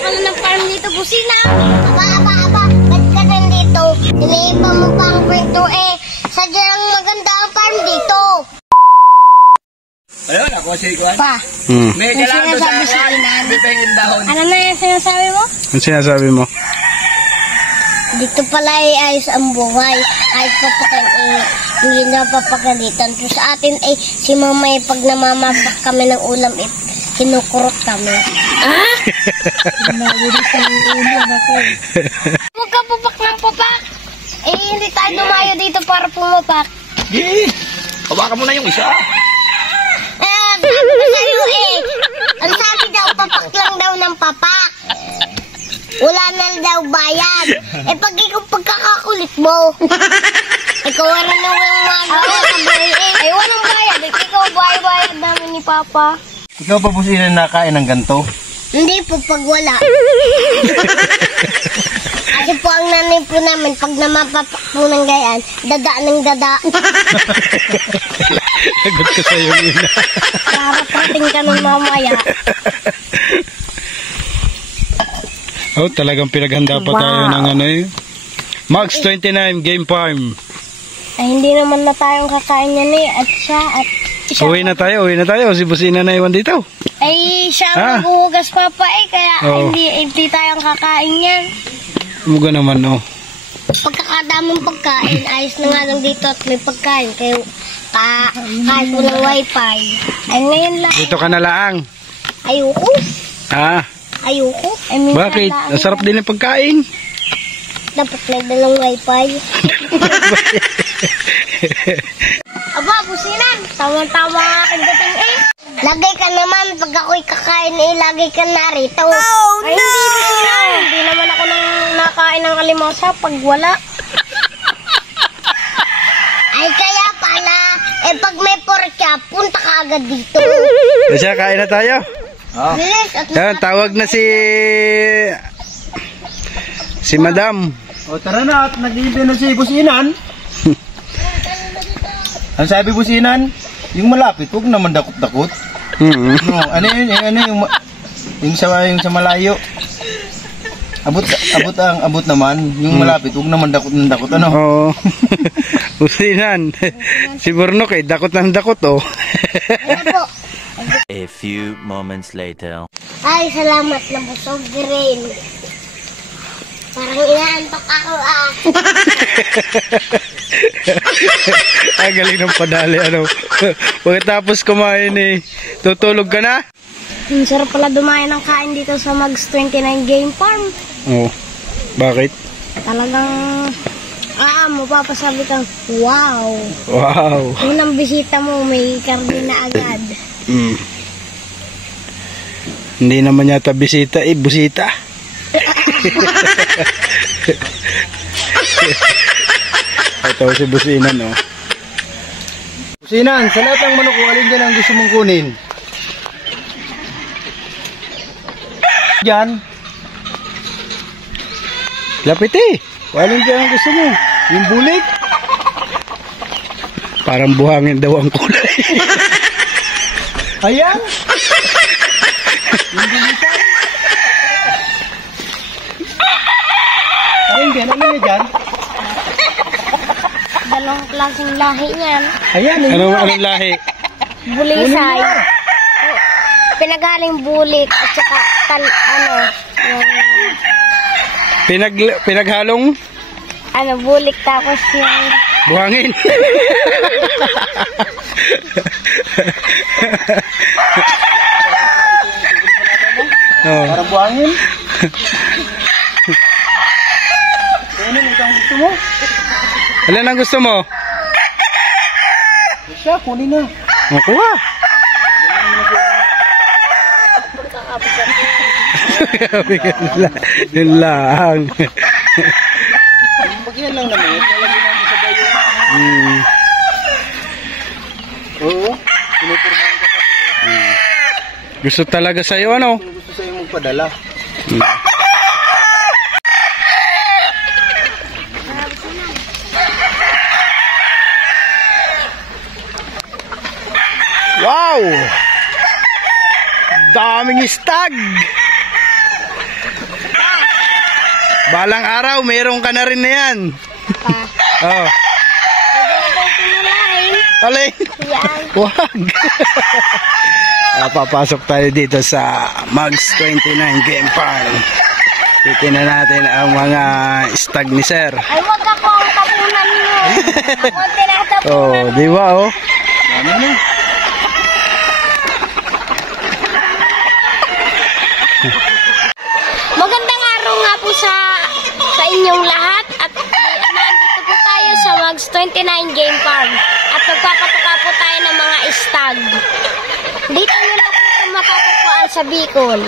ka na ng farm dito, Busina. Aba. Ba't ka nandito? Iniiba mo pa ang kwento eh. Sadyang maganda ang farm dito. Ayun, ako si Kwan. Pa. May kailangan sa akin. Bipengin dahon. Ano na yung sinasabi mo? Ano sinasabi mo? Dito pala ay ayos ang buhay. Ayos papakan hindi na papagalitan. So sa atin ay si mama ay pag namamapak kami ng ulam kinukurot kami. Ah? Huwag ka papak ng papak. Eh hindi tayo dumayo dito para pumapak. Gini, hawakan mo na yung isa. Sabi ko sa'yo eh. Ang sabi daw papak lang daw ng papak. Wala na daw bayad. Eh pag ikaw pagkakakulit mo. Ikaw wala na yung mga eh. Ay walang bayad. Ikaw bayad namin ni Papa. Ikaw pa po sila nakain ng ganito? Hindi po pag wala. Kasi po ang nanay po namin pag namapapak po ng gayaan, dada ng dada. Lagot ka sa'yo yun. Para pating ka ng mamaya. Oh, talagang pinaghanda pa tayo ng ano eh. Max 29 Game Farm. Ay hindi naman na tayong kakain yan eh. At siya. Uwi na tayo. Si Busina na iwan dito. Ay siya ang maghuhugas Papa eh. Kaya hindi tayong kakain yan. Muga naman oh. Pagkakadaming pagkain, ayos na nga lang dito at may pagkain. Kaya kahit walang wifi. Ay ngayon lang. Dito ka na lang. Ayoko. Ayoko. Bakit? Ang sarap din ng pagkain. Dapat may dalang wifi. Aba, Businan. Tama-tama ang aking dating eh. Lagay ka naman. Pag ako'y kakain eh, lagay ka narito. Oh, ay, no! Hindi, Businan. Hindi naman ako nakain ng kalimasa pag wala. Ay, kaya pala. Eh, pag may porkya, punta ka agad dito. Kasi kain na tayo. Bilis, Yan, tawag na si Madam. O tara na at nag-iintay na si Businan. Ang sabi Businan, yung malapit, huwag naman dakot-dakot. No, ano yun, yung sa malayo. Abot naman, yung malapit, huwag naman dakot-dakot, ano? Oo. Businan. Si Burnok eh, dakot oh. Ano po? A few moments later. Ay, salamat na busog rin. Parang inaantok ako Ay, galing ng padali, ano. Pagkatapos kumain eh, tutulog ka na? Ang sarap pala dumayan ng kain dito sa Max 29 Game Farm. Oo. Bakit? Talagang, mapapasabi kang, wow. Wow. Unang bisita mo, may karne na agad. Hindi naman yata bisita, busita. Ito si Businan, no? Businan, sa lahat ng manok, alin dyan ang gusto mong kunin? Diyan. Lapit eh. Alin dyan ang gusto mo? Yung bulik? Parang buhangin daw ang kulay. Ayan. Yung bulikan. Ayun dyan, ano na dyan? Dalawang klaseng lahi niyan. Ayan, Anong lahi? Bulisay. Pinagaling bulik at saka Pinaghalong? Bulik tapos yung Buhangin. Parang buhangin. Ano ang gusto mo? Alin ang gusto mo? Siya, kunin na. Makuha. Yun lang. Bagyan lang naman. Lalagyan natin sa bayo. Oo. Pinupurmahan ka kasi. Gusto talaga sa'yo, ano? Gusto sa'yo magpadala. Wow! Daming stag! Balang araw, meron ka na rin na yan. Oh. Alin? Yan. Wag. Papasok tayo dito sa Mags 29 Game Farm. Titignan natin ang mga stag ni Sir. Ay, wag ako ang tapunan niyo. Ako ang tinatapunan. Oh, di ba oh? Dami na. Magandang araw nga po sa inyong lahat at nandito po tayo sa Mags 29 Game Farm at magpapatuka po tayo ng mga stag. Dito nyo lang po ito matatagpuan sa Bicol.